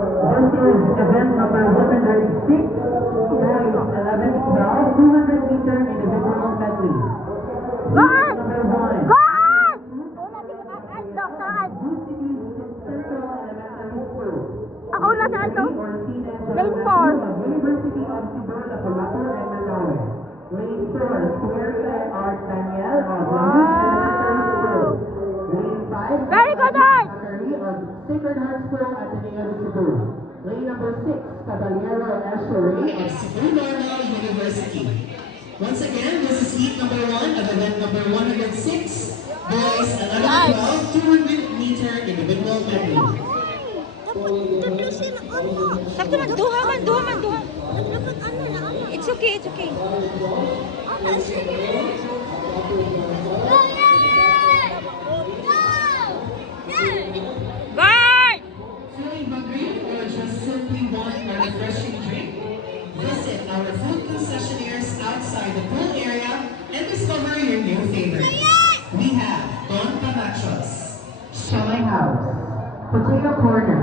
Event number 106, boys 11, 12, 200 meter individual medley. Guard! Number 1. Guard! Ako na sa Alto. Lane 4. University of Cebu, Lapu-Lapu, and Manoe. Lane 4, Suerte Art Daniel of London School. Lane 5, Very good, Art! Zachary of Sacred Heart School, Ateneo de Cebu. Lane number 6, Caballero Eshery of Cebu Normal University. Once again, this is heat number 1 of event number 106, boys 11, 12, 200 meter individual medley. Sakto man, duha man. It's okay. Guard! Feeling hungry or just simply want a refreshing drink? Visit our food concessionaires outside the pool area and discover your new favorites. We have Don Camachos, Shamay House, Potato Corner,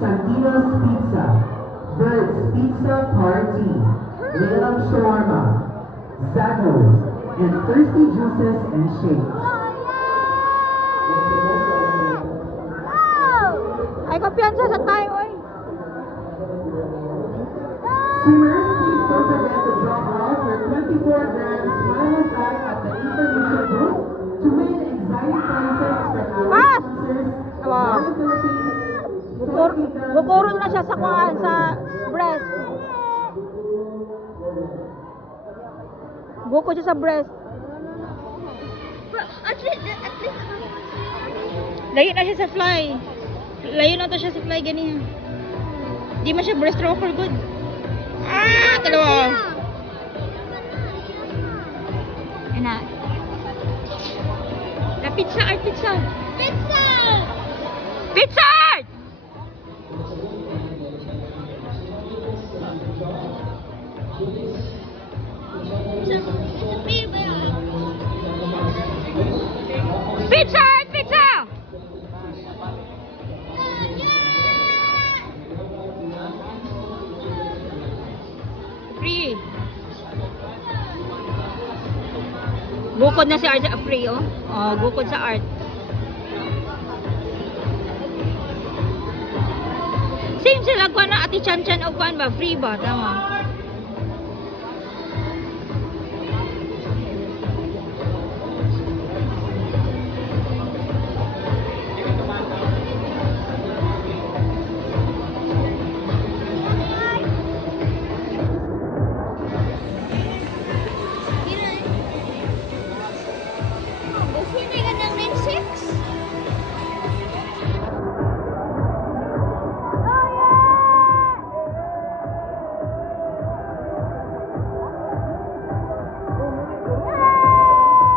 Santino's Pizza, Bird's Pizza Party, Lelam Shawarma, Zago's, and Thirsty Juices and Shakes. Ay, kumpiyansa sa time, oy. Swimmers, please don't forget to drop off your 24 grams Smile and Try at the information booth to win exciting prizes from our Pass! sponsors, Wow. Royal Philippines, Bukuro na siya sa kuhaan sa breast. Buko siya sa breast. At least. Layo na siya sa fly. Layo na to siya sa fly ganyan. Di man siya breaststroker good. Ah, dalawa. Ana. La pizza. Pizza! Pizza! Free. Bukod na si Art sa free, oh. Oh, bukod sa Art. Same sila kuan na Ate Chan o kuan ba? Free ba? Tama.